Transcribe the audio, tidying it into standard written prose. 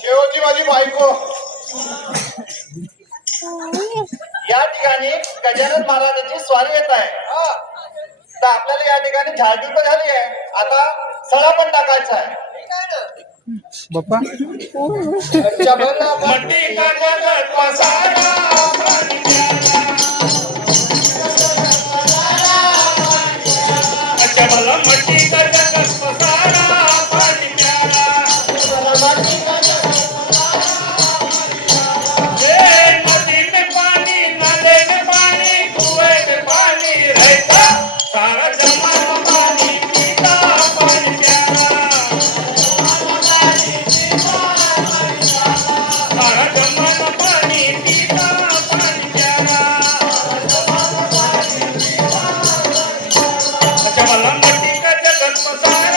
शेवटी माझी बायको या ठिकाणी गजानन महाराजांची स्वारी येत आहे. तर आपल्याला या ठिकाणी झाडझूड पण झाली आहे. आता सडा पण टाकायचा आहे. बाप्पा मट्टी का जगत पसारा पाणी प्याला. अच्छा भला मट्टी का जगत पसारा पाणी प्याला. नदी में पानी, नाले में पानी, कुएं में पानी रहता, सारा जमाना पानी पीता पानी प्याला. सारा जमाना पानी पीता पानी प्याला. अच्छा भला मट्टी का जगत पसारा